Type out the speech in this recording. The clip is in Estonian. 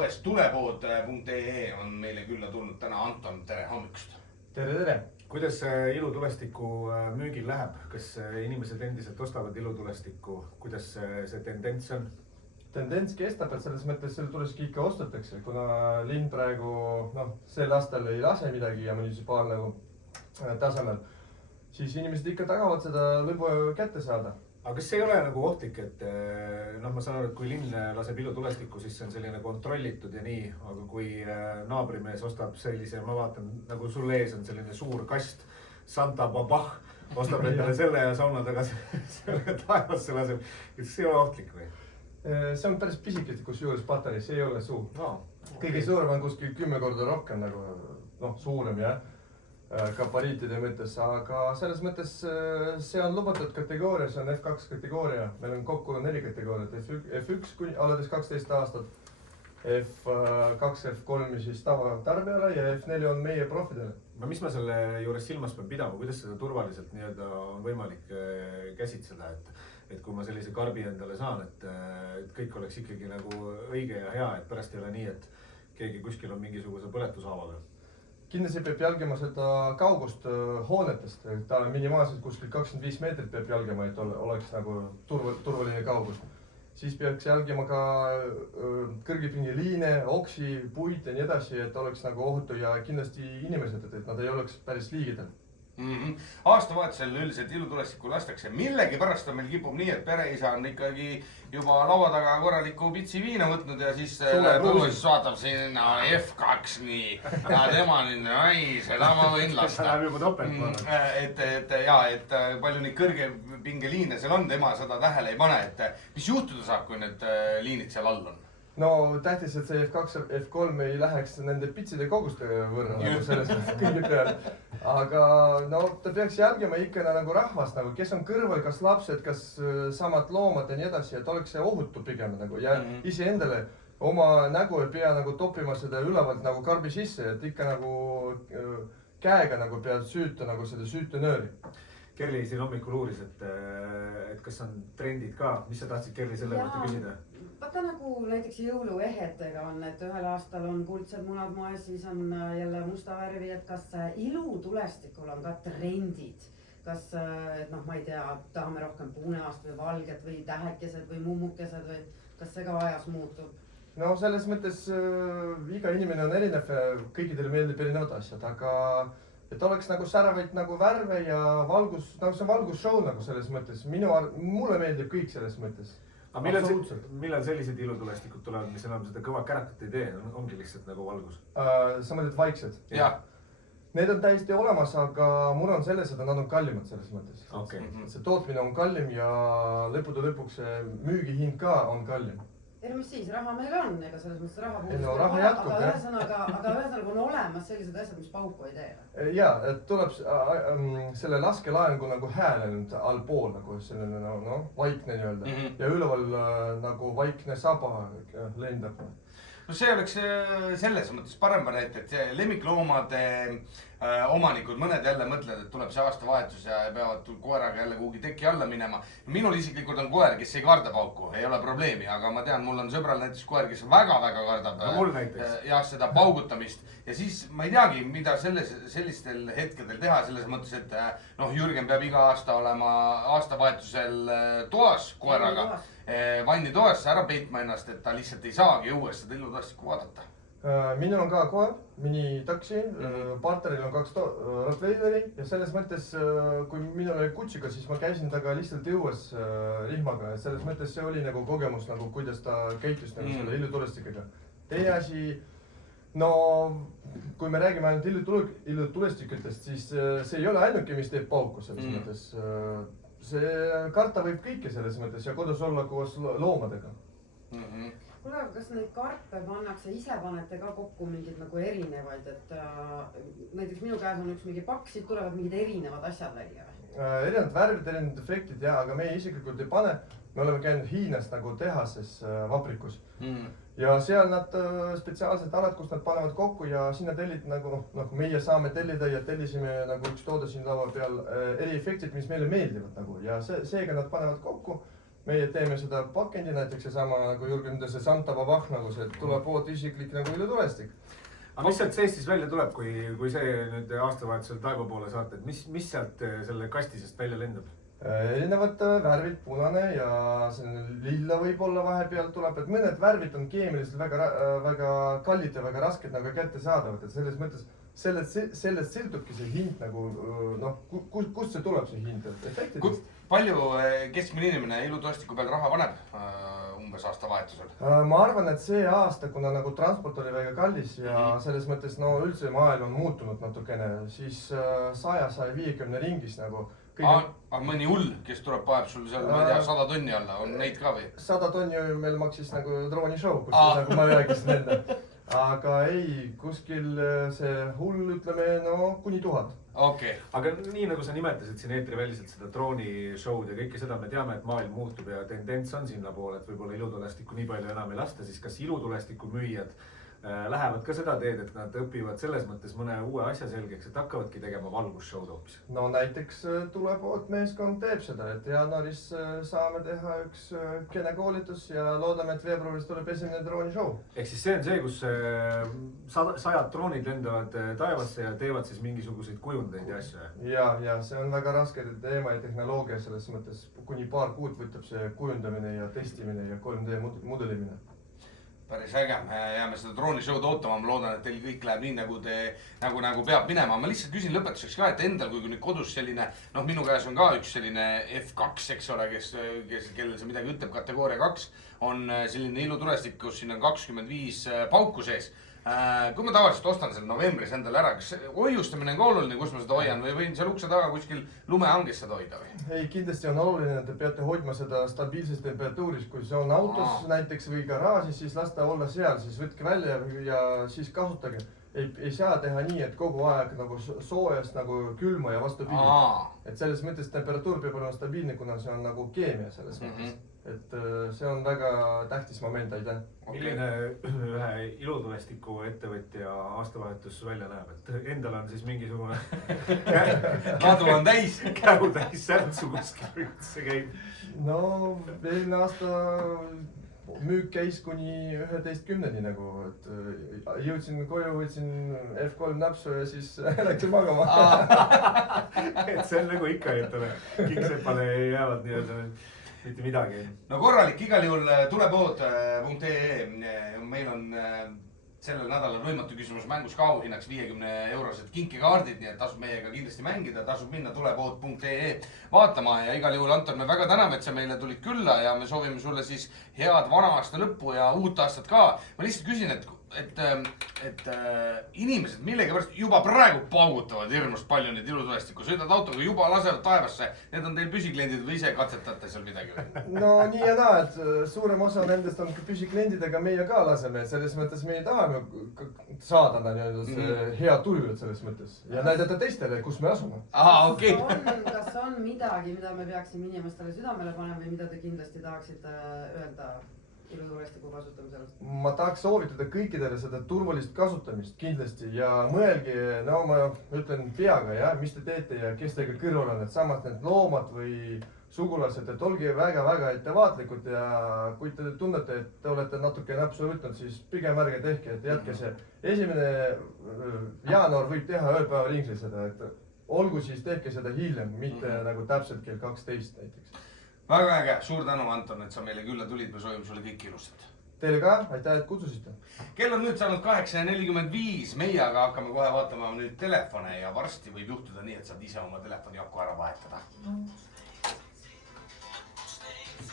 Tulepood.ee on meile külla tulnud täna Anton, tere hommikust. Tere. Kuidas ilutulestiku müügil läheb? Kas inimesed endiselt ostavad ilutulestikku? Kuidas see tendents on? Tendents kestab, et selles mõttes selle tulestik ikka ostetakse, kuna linn praegu sel aastal ei lase midagi ja munitsipaalne tasemel, siis inimesed ikka tagavad seda lõbu kätte saada. Aga kas see ei ole nagu ohtlik, et ma saan aru, et kui linn laseb ilutulestikku, siis see on selline kontrollitud ja nii, aga kui naabrimees ostab sellise, ma vaatan, nagu sul ees on selline suur kast, Santa Babah, ostab endale selle ja sauna tagasi selle taevasse laseb, kas see ei ole ohtlik või? See on päris pisikest, kus juures patareis, see ei ole suur. Kõige suurem on kuskil 10 korda rohkem, suurem jah, gabariitide mõttes, aga selles mõttes see on lubatud kategooria, see on F2 kategooria. Meil on kokku 4 kategooriat, F1 kuni alates 12 aastat, F2, F3 siis tavatarbijale ja F4 on meie profidele. Mis ma selle juures silmas pean pidama, kuidas seda turvaliselt on võimalik käsitseda, et kui ma sellise karbi endale saan, et kõik oleks ikkagi nagu õige ja hea, et pärast ei ole nii, et keegi kuskil on mingisuguse põletushaavaga? Kindlasti peab jälgima seda kaugust hoonetest, ta minimaalselt kuskil 25 meetrit peab jälgima, et oleks nagu turvaline kaugus. Siis peaks jälgima ka kõrgepingeliine, oksi, puid ja nii edasi, et oleks nagu ohutu ja kindlasti inimesed, et nad ei oleks päris liigidel. Aastavahetusel üldiselt ilutulestikku lastakse. Millegi pärast on meil kipub nii, et pereisa on ikkagi juba laua taga korraliku pitsi viina võtnud ja siis tulles vaatab sinna F2 nii ja tema nii, seda ma võin lasta. Läheb juba topelt. Et palju neid kõrgepingeliine seal on, tema seda tähele ei pane, et mis juhtuda saab, kui need liinid seal all on? No tähtis, et see F2, F3 ei läheks nende pitside koguste võrra nagu selles kõige peale. Aga ta peaks jälgima ikka nagu rahvast, kes on kõrval, kas lapsed, kas samad loomad ja nii edasi, et oleks see ohutu pigem ja ise endale oma nägu ei pea nagu toppima seda ülevalt nagu karbi sisse, et ikka nagu käega nagu pead süüta nagu seda süütenööri. Kerli siin hommikul uuris, et kas on trendid ka, mis sa tahtsid Kerli selle kohta küsida? Vaata nagu näiteks jõuluehetega on, et ühel aastal on kuldsed munad moes, siis on jälle musta värvi, et kas ilutulestikul on ka trendid. Kas, ma ei tea, tahame rohkem puneast või valget või tähekesed või mummukesed või kas see ka ajas muutub? No selles mõttes iga inimene on erinev, kõikidele meeldib erinevad asjad, aga et oleks nagu säravaid nagu värve ja valgus, nagu see valgusshow nagu selles mõttes. Mulle meeldib kõik selles mõttes. Aga millal sellised ilutulestikud tulevad, mis enam seda kõva kärakat ei tee, ongi lihtsalt nagu valgus? Sa mõtled vaiksed? Jah. Need on täiesti olemas, aga mul on selles, et nad on kallimad selles mõttes. See tootmine on kallim ja lõpuks müügihind ka on kallim. Mis siis, raha meil on, ega selles mõttes raha puudust ei ole, aga ühesõnaga on olemas sellised asjad, mis pauku ei tee. Jaa, et tuleb selle laskelaengu nagu hääle allpool nagu selline vaikne nii-öelda ja üleval nagu vaikne saba lendab. No see oleks selles mõttes parem variant, et lemmikloomade omanikud, mõned jälle mõtlevad, et tuleb see aastavahetus ja peavad koeraga jälle kuhugi teki alla minema. Minul isiklikult on koer, kes ei karda pauku, ei ole probleemi, aga ma tean, mul on sõbral näiteks koer, kes väga-väga kardab jah, seda paugutamist. Ja siis ma ei teagi, mida sellistel hetkedel teha, selles mõttes, et Jürgen peab iga aasta olema aastavahetusel toas koeraga, vanni toasse ära peitma ennast, et ta lihtsalt ei saagi õues seda ilutulestikku vaadata. Minul on ka koer, minitaksi, partneril on 2 Rottweileri ja selles mõttes, kui minul oli kutsiga, siis ma käisin taga lihtsalt õues rihmaga. Selles mõttes see oli nagu kogemus, nagu kuidas ta käitus nagu selle ilutulestikega. Teine asi, kui me räägime ainult ilutulestikutest, siis see ei ole ainuke, mis teeb pauku selles mõttes. See karta võib kõike selles mõttes ja kodus olla koos loomadega. Kuule, aga kas neid karpe pannakse, ise panete ka kokku mingid nagu erinevaid, et näiteks minu käes on üks mingi pakk, siit tulevad mingid erinevad asjad välja või? Erinevad värvid, erinevad efektid ja, aga meie isiklikult ei pane. Me oleme käinud Hiinas nagu tehases vabrikus ja seal nad spetsiaalselt alad, kus nad panevad kokku ja sinna tellid nagu meie saame tellida ja tellisime nagu üks toode siin laua peal eri efektid, mis meile meeldivad nagu ja seega nad panevad kokku meie teeme seda pakendi näiteks seesama nagu Jürgen ütles, see Santa Babach nagu see tuleb isiklik nagu ilutulestik. aga mis sealt Eestis välja tuleb, kui see nüüd aastavahetusel taeva poole saate, et mis sealt selle kastisest välja lendab? Erinevad värvid, punane ja selline lilla võib-olla vahepeal tuleb, et mõned värvid on keemiliselt väga kallid ja väga rasked nagu kättesaadavad, et selles mõttes sellest sõltubki see hind nagu noh, kust see tuleb see hind, et efektidest. Palju keskmine inimene ilutulestiku peal raha paneb umbes aastavahetusel? Ma arvan, et see aasta, kuna nagu transport oli väga kallis ja selles mõttes no üldse maailm on muutunud natukene, siis 100-150 ringis nagu. Aga mõni hull, kes tuleb, paneb sul seal, ma ei tea, 100 tonni alla, on neid ka või? 100 tonni meil maksis nagu droonishow, kus nagu ma rääkisin enda. Aga ei, kuskil see hull ütleme, no kuni 1000. Okay. Aga nii nagu sa nimetasid siin eetriväliselt seda droonishow'd ja kõike seda, me teame, et maailm muutub ja tendents on sinna poole, et võib-olla ilutulestikku nii palju enam ei lasta, siis kas ilutulestiku müüjad lähevad ka seda teed, et nad õpivad selles mõttes mõne uue asja selgeks, et hakkavadki tegema valgusshow'd hoopis? No näiteks tulepood meeskond teeb seda, et jaanuaris saame teha üks kene koolitus ja loodame, et veebruaris tuleb esimene droonishow. Ehk siis see on see, kus sajad droonid lendavad taevasse ja teevad siis mingisuguseid kujundeid ja asju? Ja see on väga raske teema ja tehnoloogia selles mõttes, kuni paar kuud võtab see kujundamine ja testimine ja 3D mudelimine. Päris äge, jääme seda droonishow'd ootama, ma loodan, et teil kõik läheb nii, nagu peab minema. Ma lihtsalt küsin lõpetuseks ka, et endal, kui nüüd kodus selline, noh, minu käes on ka üks selline F2, eks ole, kellel see midagi ütleb, kategooria 2, on selline ilutulestik, kus siin on 25 pauku sees. Kui ma tavaliselt ostan selle novembris endale ära, kas hoiustamine on ka oluline, kus ma seda hoian või võin seal ukse taga kuskil lumehanges seda hoida või? Ei, kindlasti on oluline, et te peate hoidma seda stabiilses temperatuuris, kui see on autos näiteks või garaažis, siis las ta olla seal, siis võtke välja ja siis kasutage. Ei saa teha nii, et kogu aeg nagu soojast nagu külma ja vastupidi. Et selles mõttes temperatuur peab olema stabiilne, kuna see on nagu keemia selles mõttes. Et see on väga tähtis moment, aitäh. Milline ühe ilutulestiku ettevõtja aastavahetus välja näeb, et endal on siis mingisugune Kadu on täis, käru täis särtsu kuskil see käib? No eelmine aasta müük käis kuni 11-10 nagu, et jõudsin koju, võtsin F3 näpsu ja siis läksin magama. Et see on nagu ikka, et kingsepale jäävad nii-öelda mitte midagi. No korralik, igal juhul tulepood.ee. Meil on sellel nädalal võimatu küsimus mängus ka auhinnaks 50 eurosed kinkekaardid, nii et tasub meiega kindlasti mängida, tasub minna tulepood.ee vaatama ja igal juhul Anton, me väga täname, et sa meile tulid külla ja me soovime sulle siis head vana aasta lõppu ja uut aastat ka. Ma lihtsalt küsin, et inimesed millegipärast juba praegu paugutavad hirmust palju neid ilutulestikku, sõidad autoga juba lasevad taevasse, need on teil püsikliendid või ise katsetate seal midagi või? No nii ja naa, et suurem osa nendest on püsikliendidega, meie ka laseme, selles mõttes me ei tahame saada see hea tuju selles mõttes ja näidata teistele, kus me asume. Okay. Kas on midagi, mida me peaksime inimestele südamele panema või mida te kindlasti tahaksite öelda ilutulestiku kasutamisel? Ma tahaks soovitada kõikidele seda turvalist kasutamist kindlasti ja mõelge, no ma ütlen peaga, mis te teete ja kes teiega kõrval on, et samad need loomad või sugulased, et olge väga ettevaatlikud ja kui te tunnete, et te olete natuke näpsu võtnud, siis pigem ärge tehke, et jätke see 1. jaanuar võib teha ööl päeva ringli seda, et olgu siis tehke seda hiljem, mitte nagu täpselt kell 12 näiteks. Väga äge, suur tänu Anton, et sa meile külla tulid, me soovime sulle kõik ilusat. Teile ka, aitäh, et kutsusite. Kell on nüüd saanud 8:45, meie aga hakkame kohe vaatama nüüd telefone ja varsti võib juhtuda nii, et saad ise oma telefoni aku ära vahetada.